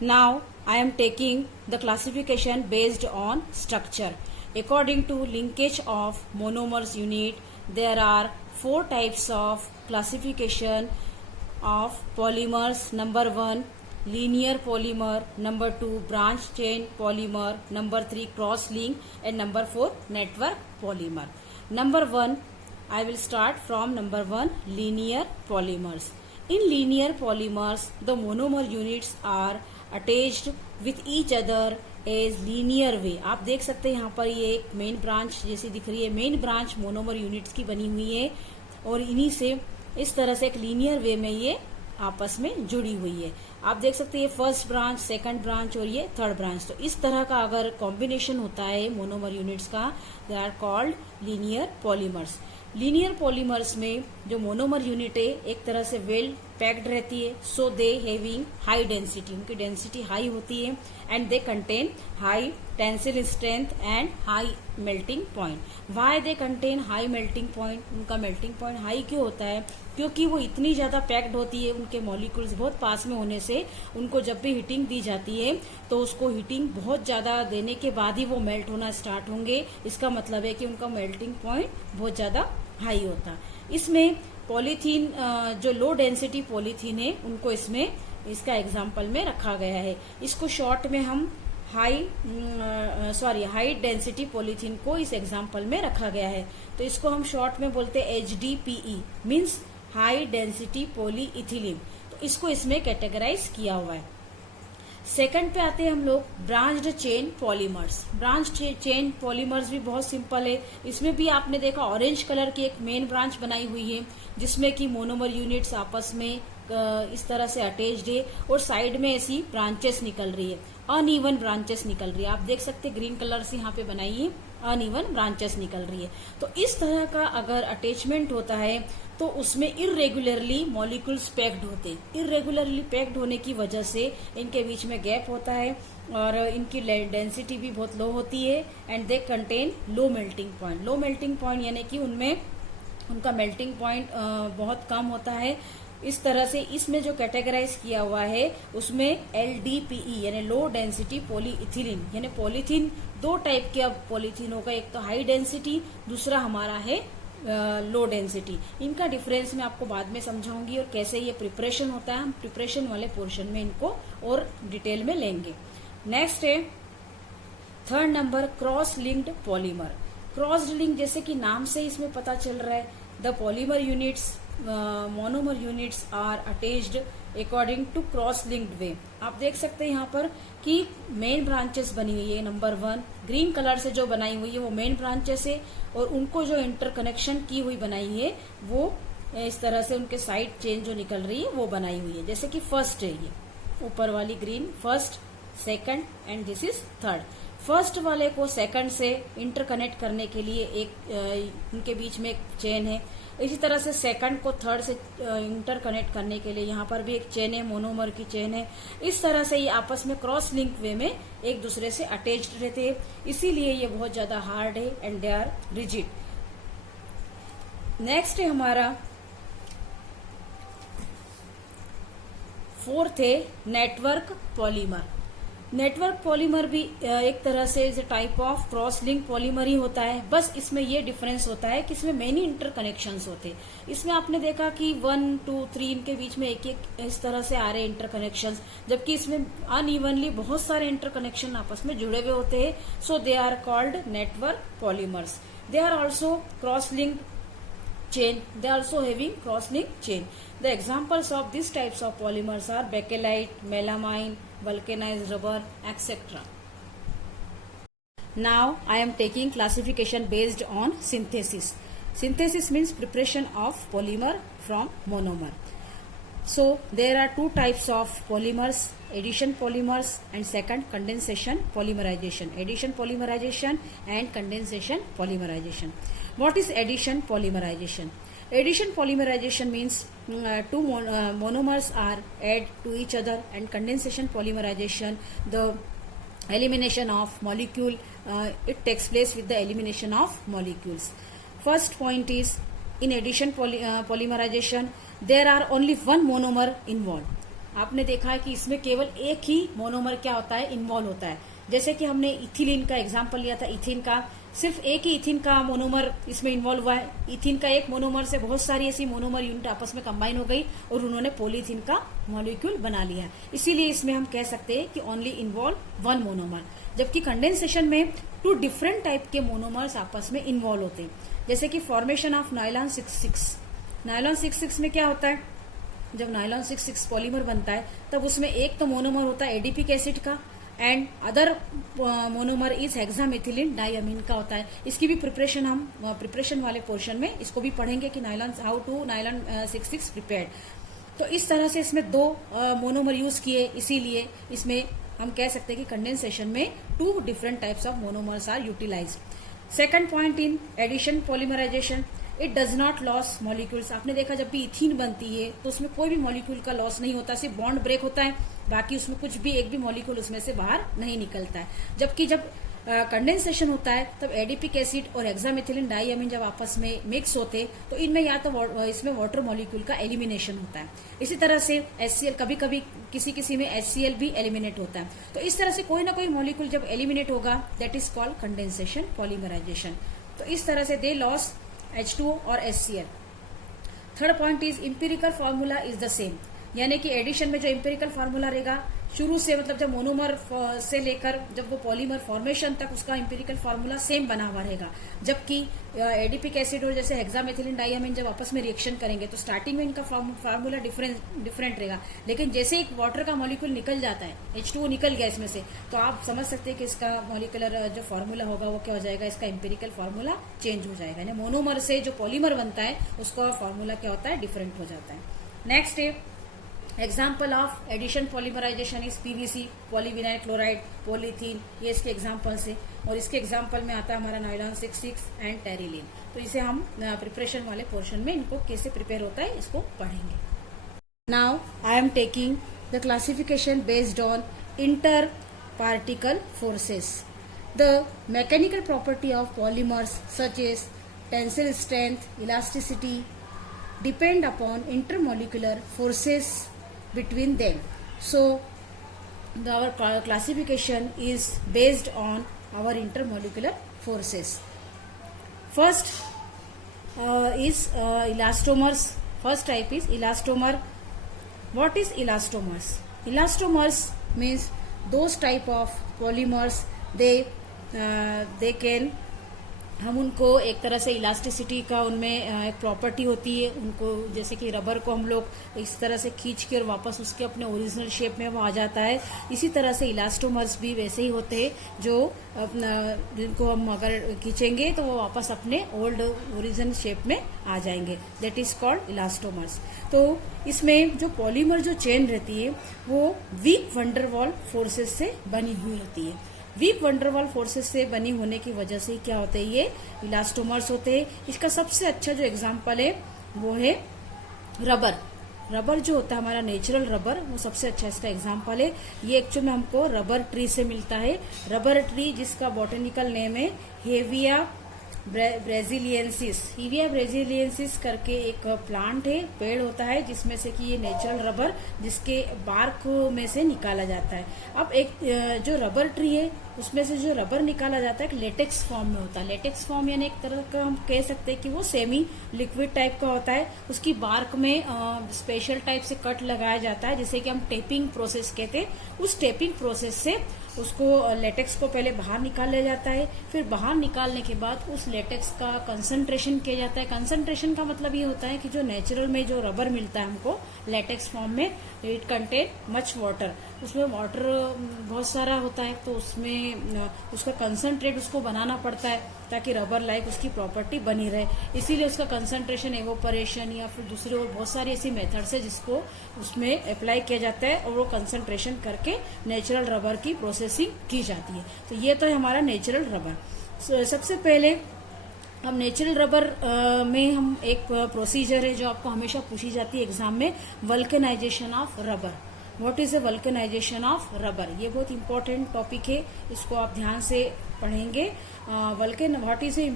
Now I am taking the classification based on structure. According to linkage of monomers unit, there are 4 types of classification of polymers. Number 1, linear polymer. Number 2, branch chain polymer. Number 3, cross link. And number 4, network polymer. Number 1, I will start from number 1, linear polymers. In linear polymers, the monomer units are attached with each other as linear way. आप देख सकते हैं यहाँ पर ये एक main branch जैसी दिख रही है. मेन ब्रांच मोनोमर यूनिट्स की बनी हुई है और इन्हीं से इस तरह से एक लीनियर वे में ये आपस में जुड़ी हुई है. आप देख सकते हैं फर्स्ट ब्रांच, सेकंड ब्रांच और ये थर्ड ब्रांच. तो इस तरह का अगर कॉम्बिनेशन होता है मोनोमर यूनिट्स का, they are called linear polymers. Linear polymers में जो मोनोमर यूनिट है एक तरह से वेल पैक्ड रहती है. सो दे हैविंग हाई डेंसिटी, उनकी डेंसिटी हाई होती है. And they contain high tensile strength and high melting point. Why they contain high melting point? उनका मेल्टिंग पॉइंट हाई क्यों होता है? क्योंकि वो इतनी ज्यादा पैक्ड होती है, उनके मॉलिक्यूल्स बहुत पास में होने से उनको जब भी हीटिंग दी जाती है तो उसको हीटिंग बहुत ज्यादा देने के बाद ही वो मेल्ट होना स्टार्ट होंगे. इसका मतलब है कि उनका मेल्टिंग पॉइंट बहुत ज्यादा हाई होता. इसमें पॉलीथीन, जो लो डेंसिटी पॉलीथीन है उनको इसमें इसका एग्जाम्पल में रखा गया है. इसको शॉर्ट में हम हाई डेंसिटी पॉलीथीन को इस एग्जाम्पल में रखा गया है. तो इसको हम शॉर्ट में बोलते हैं HDPE, means high density polyethylene. तो इसको इसमें कैटेगराइज किया हुआ है. सेकंड पे आते हैं हम लोग branched chain polymers. Branch chain polymers भी बहुत सिंपल है. इसमें भी आपने देखा ऑरेंज कलर की एक मेन ब्रांच बनाई हुई है जिसमें कि मोनोमर यूनिट्स आपस में इस तरह से अटैच्ड है और साइड में ऐसी ब्रांचेस निकल रही है, अनइवन ब्रांचेस निकल रही है. आप देख सकते हैं ग्रीन कलर से यहाँ पे बनाई है, अनइवन ब्रांचेस निकल रही है. तो इस तरह का अगर अटैचमेंट होता है तो उसमें इरेगुलरली मॉलिक्यूल्स पैक्ड होते हैं. इरेगुलरली पैक्ड होने की वजह से इनके बीच में गैप होता है और इनकी डेंसिटी भी बहुत लो होती है. And they contain low melting point. Low melting point यानी कि उनमें उनका मेल्टिंग पॉइंट बहुत कम होता है. इस तरह से इसमें जो कैटेगराइज किया हुआ है उसमें LDPE यानी लो डेंसिटी पॉलीइथिलीन, यानी पॉलीथीन 2 टाइप के अब पॉलीथीन होगा. एक तो हाई डेंसिटी, दूसरा हमारा है लो डेंसिटी. इनका डिफरेंस मैं आपको बाद में समझाऊंगी और कैसे ये प्रिपरेशन होता है. हम प्रिपरेशन वाले पोर्शन में इनको और डिटेल में लेंगे. नेक्स्ट है third number cross linked polymer. Cross link जैसे कि नाम से इसमें पता चल रहा है, the polymer units monomer units are attached according to cross linked way. आप देख सकते हैं यहाँ पर कि मेन ब्रांचेस बनी हुई है. नंबर 1 ग्रीन कलर से जो बनाई हुई है वो मेन ब्रांचेस है और उनको जो इंटरकनेक्शन की हुई बनाई है वो इस तरह से उनके साइड चेन जो निकल रही है वो बनाई हुई है. जैसे कि फर्स्ट है ये ऊपर वाली green, first, second and this is third. First वाले को सेकंड से इंटरकनेक्ट करने के लिए एक उनके बीच में एक चेन है. इसी तरह से सेकंड को थर्ड से इंटरकनेक्ट करने के लिए यहाँ पर भी एक चेन है, मोनोमर की चेन है. इस तरह से ये आपस में क्रॉस लिंक वे में एक दूसरे से अटैच्ड रहते हैं. इसीलिए ये बहुत ज्यादा हार्ड है and they are rigid. Next है हमारा फोर्थ है नेटवर्क पॉलीमर. नेटवर्क पॉलीमर भी एक तरह से type of cross link polymer ही होता है. बस इसमें ये डिफरेंस होता है कि इसमें मेनी इंटरकनेक्शंस होते हैं. इसमें आपने देखा कि 1, 2, 3 इनके बीच में एक एक इस तरह से आ रहे इंटरकनेक्शंस, जबकि इसमें अनइवनली बहुत सारे इंटरकनेक्शन आपस में जुड़े हुए होते हैं. So they are called network polymers. They are also cross link chain. They also having cross-link chain. The examples of these types of polymers are bakelite, melamine, vulcanized rubber, etc. Now I am taking classification based on synthesis. Synthesis means preparation of polymer from monomer. So there are 2 types of polymers, addition polymers and second condensation polymerization. Addition polymerization and condensation polymerization. What is addition polymerization? Addition polymerization means 2 monomers are added to each other, and condensation polymerization, the elimination of molecule, it takes place with the elimination of molecules. First point is, in addition polymerization, there are only one monomer involved. आपने देखा है कि इसमें केवल एक ही monomer क्या होता है, इन्वॉल्व होता है। जैसे कि हमने इथिलीन का एग्जाम्पल लिया था, इथिन का सिर्फ एक ही इथिन का मोनोमर इसमें इन्वॉल्व हुआ है। इथिन का एक मोनोमर से बहुत सारी ऐसी मोनोमर यूनिट आपस में कंबाइन हो गई और उन्होंने पॉलीथीन का मॉलिक्यूल बना लिया। इसीलिए इसमें हम कह सकते हैं कि ओनली इन्वॉल्व वन मोनोमर, जबकि कंडेंसेशन में टू डिफरेंट टाइप के मोनोमर्स आपस में इन्वॉल्व होते हैं। जैसे कि फॉर्मेशन ऑफ नायलॉन 66। नायलॉन 66 में क्या होता है, जब नायलॉन 66 पॉलीमर बनता है तब उसमें एक तो मोनोमर होता है एडीपिक एसिड का and other monomer is hexamethylene diamine का होता है। इसकी भी प्रिपरेशन हम प्रिपरेशन वाले पोर्शन में इसको भी पढ़ेंगे कि nylon how to nylon 66 prepared. तो इस तरह से इसमें दो मोनोमर यूज किए, इसीलिए इसमें हम कह सकते हैं कि कंडेंसेशन में two different types of monomers are utilized. Second point in addition polymerization, it does not loss molecules. आपने देखा जब भी इथीन बनती है तो उसमें कोई भी मॉलिक्यूल का लॉस नहीं होता, सिर्फ बॉन्ड ब्रेक होता है, बाकी उसमें कुछ भी एक भी मॉलिक्यूल उसमें से बाहर नहीं निकलता है। जबकि जब कंडेंसेशन होता है तब एडीपिक एसिड और हेक्सामेथिलीन डाइअमीन जब आपस में मिक्स होते तो इनमें या तो इसमें वाटर मॉलिक्यूल का एलिमिनेशन होता है। इसी तरह से HCl, कभी कभी किसी किसी में HCl भी एलिमिनेट होता है। तो इस तरह से कोई ना कोई मॉलिक्यूल जब एलिमिनेट होगा that is called condensation polymerization. तो इस तरह से दे लॉस H2O और HCl। Third point is empirical formula is the same, यानी कि एडिशन में जो इंपेरिकल फार्मूला रहेगा शुरू से, मतलब जब मोनोमर से लेकर जब वो पॉलीमर फॉर्मेशन तक उसका इंपेरिकल फार्मूला सेम बना हुआ रहेगा। जबकि एडीपिक एसिड और जैसे हेक्सामेथिलीन डाइअमीन जब आपस में रिएक्शन करेंगे तो स्टार्टिंग में इनका फार्मूला डिफरेंट रहेगा, लेकिन जैसे एक वाटर का मॉलिक्यूल निकल जाता है, H2O निकल गया इसमें से, तो आप समझ सकते हैं कि इसका मॉलिकुलर जो फार्मूला होगा वो क्या हो जाएगा, इसका इंपेरिकल फार्मूला चेंज हो जाएगा। यानी मोनोमर से जो पॉलीमर बनता है उसका फार्मूला क्या होता है, डिफरेंट हो जाता है। नेक्स्ट है example of addition polymerization is PVC, polyvinyl chloride, polythene, ये इसके एग्जाम्पल्स है। और इसके एग्जाम्पल में आता है हमारा नायलॉन 66 एंड टेरिलीन। तो इसे हम प्रिपरेशन वाले पोर्शन में इनको कैसे प्रिपेयर होता है इसको पढ़ेंगे। Now I am taking the classification based on inter particle forces. The mechanical property of polymers such as tensile strength, elasticity depend upon intermolecular forces between them. So our classification is based on our intermolecular forces. First is elastomers. First type is elastomer. What is elastomers? Elastomers means those type of polymers, they can, हम उनको एक तरह से elasticity का उनमें एक property होती है उनको, जैसे कि रबर को हम लोग इस तरह से खींच के और वापस उसके अपने ओरिजिनल शेप में वो आ जाता है। इसी तरह से इलास्टोमर्स भी वैसे ही होते हैं जो अपना, जिनको हम अगर खींचेंगे तो वो वापस अपने ओल्ड ओरिजिनल शेप में आ जाएंगे, दैट इज कॉल्ड इलास्टोमर्स। तो इसमें जो पॉलीमर जो चेन रहती है वो वीक वंडरवॉल फोर्सेस से बनी हुई होती है। वीक वंडरवॉल फोर्सेस से बनी होने की वजह से क्या होते हैं, ये इलास्टोमर्स होते हैं। इसका सबसे अच्छा जो एग्जांपल है वो है रबर। रबर जो होता है हमारा नेचुरल रबर, वो सबसे अच्छा इसका एग्जांपल है। ये एक्चुअल में हमको रबर ट्री से मिलता है। रबर ट्री जिसका बॉटनिकल नेम है हेविया ब्रेजिलियंसिस। हीविया ब्रेजिलियंसिस करके एक प्लांट है, पेड़ होता है, जिसमें से कि ये नेचुरल रबर जिसके बार्क में से निकाला जाता है। अब एक जो रबर ट्री है उसमें से जो रबर निकाला जाता है एक लेटेक्स फॉर्म में होता है। लेटेक्स फॉर्म यानी एक तरह का हम कह सकते हैं कि वो सेमी लिक्विड टाइप का होता है। उसकी बार्क में स्पेशल टाइप से कट लगाया जाता है जिसे कि हम टेपिंग प्रोसेस कहते हैं। उस टेपिंग प्रोसेस से उसको लेटेक्स को पहले बाहर निकाल लिया जाता है, फिर बाहर निकालने के बाद उस लेटेक्स का कंसंट्रेशन किया जाता है। कंसंट्रेशन का मतलब ये होता है कि जो नेचुरल में जो रबर मिलता है हमको लेटेक्स फॉर्म में, इट कंटेन मच वाटर, उसमें वाटर बहुत सारा होता है, तो उसमें उसका कंसंट्रेट उसको बनाना पड़ता है ताकि रबर लाइक उसकी प्रॉपर्टी बनी रहे। इसीलिए उसका कंसंट्रेशन एवोपरेशन या फिर दूसरे और बहुत सारी ऐसी मेथड्स है जिसको उसमें अप्लाई किया जाता है और वो कंसंट्रेशन करके नेचुरल रबर की प्रोसेसिंग की जाती है। तो ये तो है हमारा नेचुरल रबर। सबसे पहले हम नेचुरल रबर में हम एक प्रोसीजर है जो आपको हमेशा पूछी जाती है एग्जाम में, vulcanization of rubber. What is a vulcanization of rubber? ये बहुत इंपॉर्टेंट टॉपिक है, इसको आप ध्यान से पढ़ेंगे। What is a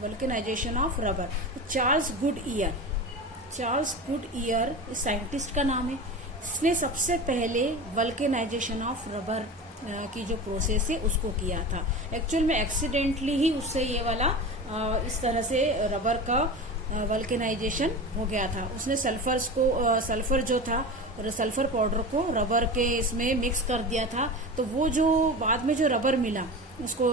vulcanization of rubber? Charles Goodyear, Charles Goodyear इस साइंटिस्ट का नाम है। इसने सबसे पहले वल्केनाइजेशन ऑफ रबर की जो प्रोसेस है उसको किया था। एक्चुअल में एक्सीडेंटली ही उससे ये वाला इस तरह से रबर का वल्केनाइजेशन हो गया था। उसने सल्फर जो था और सल्फर पाउडर को रबर के इसमें मिक्स कर दिया था, तो वो जो बाद में जो रबर मिला उसको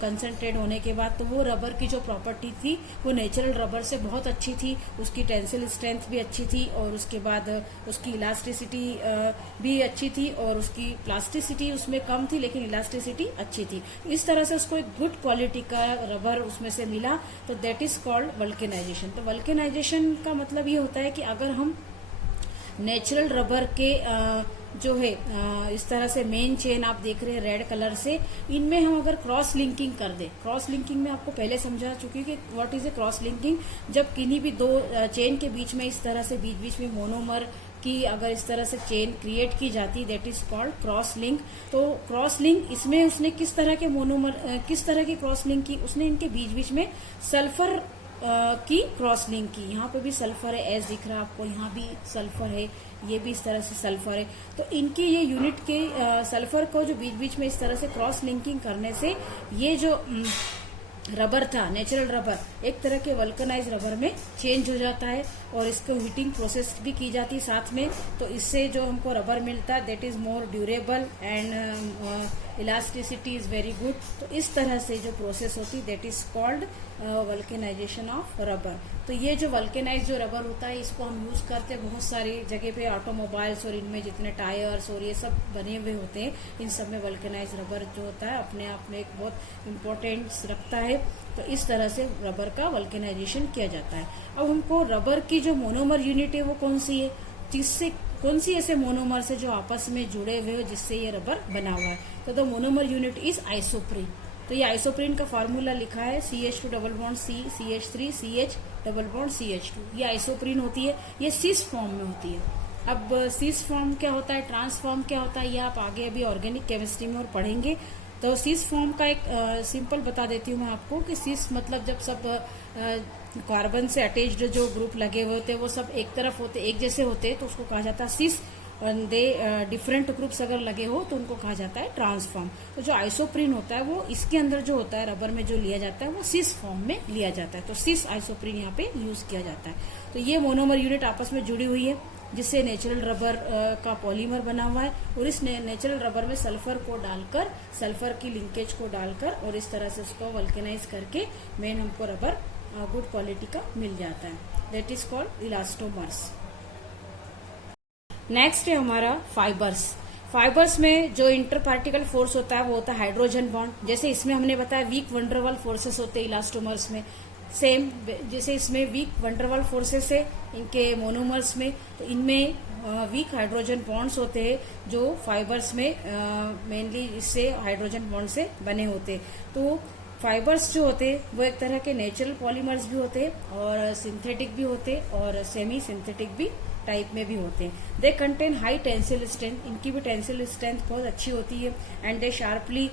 कंसंट्रेट होने के बाद, तो वो रबर की जो प्रॉपर्टी थी वो नेचुरल रबर से बहुत अच्छी थी। उसकी टेंसिल स्ट्रेंथ भी अच्छी थी और उसके बाद उसकी इलास्टिसिटी भी अच्छी थी और उसकी प्लास्टिसिटी उसमें कम थी लेकिन इलास्टिसिटी अच्छी थी। इस तरह से उसको एक गुड क्वालिटी का रबर उसमें से मिला, तो दैट इज कॉल्ड वल्केनाइजेशन। तो वल्केनाइजेशन का मतलब ये होता है कि अगर हम नेचुरल रबर के जो है इस तरह से मेन चेन आप देख रहे हैं रेड कलर से, इनमें हम अगर क्रॉस लिंकिंग कर दें, क्रॉस लिंकिंग में आपको पहले समझा चुकी कि what is A cross linking. जब किन्हीं भी दो चेन के बीच में इस तरह से बीच बीच में मोनोमर की अगर इस तरह से चेन क्रिएट की जाती, that is called cross link. तो क्रॉस लिंक इसमें उसने किस तरह के मोनोमर किस तरह की क्रॉस लिंक की, उसने इनके बीच बीच में सल्फर की क्रॉस लिंक की। यहाँ पे भी सल्फर है, एस दिख रहा है आपको, यहाँ भी सल्फर है, ये भी इस तरह से सल्फर है। तो इनके ये यूनिट के सल्फर को जो बीच बीच में इस तरह से क्रॉस लिंकिंग करने से ये जो रबर था नेचुरल रबर एक तरह के वल्कनाइज रबर में चेंज हो जाता है और इसको हीटिंग प्रोसेस भी की जाती है साथ में। तो इससे जो हमको रबर मिलता है that is more durable and elasticity is very good. तो इस तरह से जो प्रोसेस होती है that is called vulcanization of rubber. तो ये जो वल्केनाइज जो रबर होता है इसको हम यूज करते हैं बहुत सारी जगह पे, ऑटोमोबाइल्स और इनमें जितने टायर्स और ये सब बने हुए होते हैं इन सब में वल्केनाइज रबर जो होता है अपने आप में एक बहुत इम्पोर्टेंस रखता है। तो इस तरह से रबर का वल्केनाइजेशन किया जाता है। अब हमको रबर की जो मोनोमर यूनिट है वो कौन सी है, जिससे कौन सी ऐसे मोनोमर से जो आपस में जुड़े हुए हो जिससे ये रबर बना हुआ है। तो the monomer unit is isoprene. तो ये आइसोप्रीन का फॉर्मूला लिखा है CH2 double bond C CH3 CH double bond CH2। ये आइसोप्रीन होती है, ये सिस फॉर्म में होती है। अब सिस फॉर्म क्या होता है, ट्रांस फॉर्म क्या होता है, ये आप आगे अभी ऑर्गेनिक केमिस्ट्री में और पढ़ेंगे। तो सिस फॉर्म का एक सिंपल बता देती हूँ मैं आपको कि सिस मतलब जब सब कार्बन से अटैच्ड जो ग्रुप लगे हुए होते हैं वो सब एक तरफ होते एक जैसे होते हैं तो उसको कहा जाता है सिस। दे डिफरेंट ग्रुप्स अगर लगे हो तो उनको कहा जाता है ट्रांसफॉर्म। तो जो आइसोप्रीन होता है वो इसके अंदर जो होता है रबर में जो लिया जाता है वो सिस फॉर्म में लिया जाता है। तो सिस आइसोप्रीन यहाँ पे यूज किया जाता है। तो ये मोनोमर यूनिट आपस में जुड़ी हुई है जिससे नेचुरल रबर का पॉलीमर बना हुआ है और इस नेचुरल रबर में सल्फर को डालकर सल्फर की लिंकेज को डालकर और इस तरह से उसको वल्केनाइज करके मेन हमको रबर गुड क्वालिटी का मिल जाता है। That is called elastomers. Next है हमारा फाइबर्स। फाइबर्स में जो इंटर पार्टिकल फोर्स होता है वो होता है हाइड्रोजन बॉन्ड। जैसे इसमें हमने बताया वीक वंडरवॉल फोर्सेस होते हैं इलास्टोमर्स में, सेम जैसे इसमें वीक वंडरवॉल फोर्सेस है इनके मोनोमर्स में, तो इनमें वीक हाइड्रोजन बॉन्ड्स होते हैं जो फाइबर्स में मेनली इससे हाइड्रोजन बॉन्ड से बने होते हैं। तो फाइबर्स जो होते हैं वो एक तरह के नेचुरल पॉलीमर्स भी होते हैं और सिंथेटिक भी होते हैं और सेमी सिंथेटिक भी टाइप में भी होते हैं। They contain high tensile strength, इनकी भी टेंसिल स्ट्रेंथ बहुत अच्छी होती है and they sharply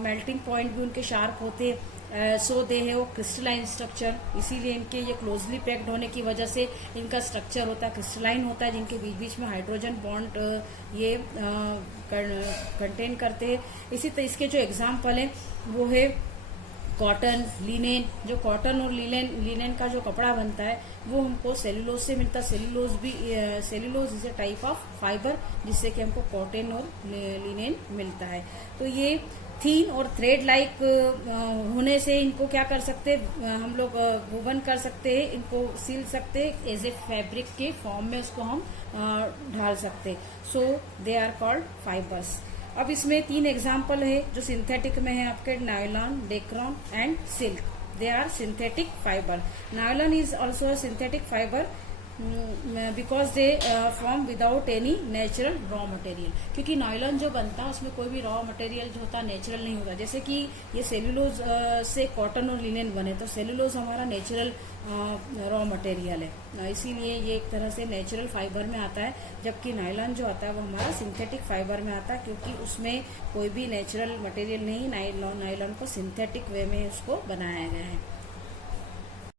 melting point भी उनके शार्प होते हैं। सो दे है वो क्रिस्टलाइन स्ट्रक्चर, इसीलिए इनके ये क्लोजली पैक्ड होने की वजह से इनका स्ट्रक्चर होता है क्रिस्टलाइन होता है जिनके बीच बीच में हाइड्रोजन बॉन्ड ये कंटेन करते हैं। इसी तरह इसके जो एग्जाम्पल है वो है कॉटन, लिनेन। जो कॉटन और लिनेन का जो कपड़ा बनता है वो हमको सेलुलोज से मिलता है। Cellulose is a type of fibre जिससे कि हमको कॉटन और लिनेन मिलता है। तो ये थीन और थ्रेड लाइक होने से इनको क्या कर सकते हैं हम लोग, वुवन कर सकते हैं, इनको सिल सकते हैं, एज ए फैब्रिक के फॉर्म में उसको हम ढाल सकते हैं। So they are called fibres. अब इसमें 3 एग्जाम्पल है जो सिंथेटिक में है आपके, nylon, Dacron and silk. They are synthetic fiber. Nylon is also a synthetic fiber because they form without any natural raw material. क्योंकि नायलॉन जो बनता है उसमें कोई भी रॉ मटेरियल जो होता है नेचुरल नहीं होता। जैसे कि ये सेलुलोज से कॉटन और लिनेन बने तो सेलुलोज हमारा नेचुरल रॉ मटेरियल है, इसीलिए ये एक तरह से नेचुरल फाइबर में आता है। जबकि नायलॉन जो आता है वो हमारा सिंथेटिक फाइबर में आता है क्योंकि उसमें कोई भी नेचुरल मटेरियल नहीं, नायलॉन को सिंथेटिक वे में उसको बनाया गया है।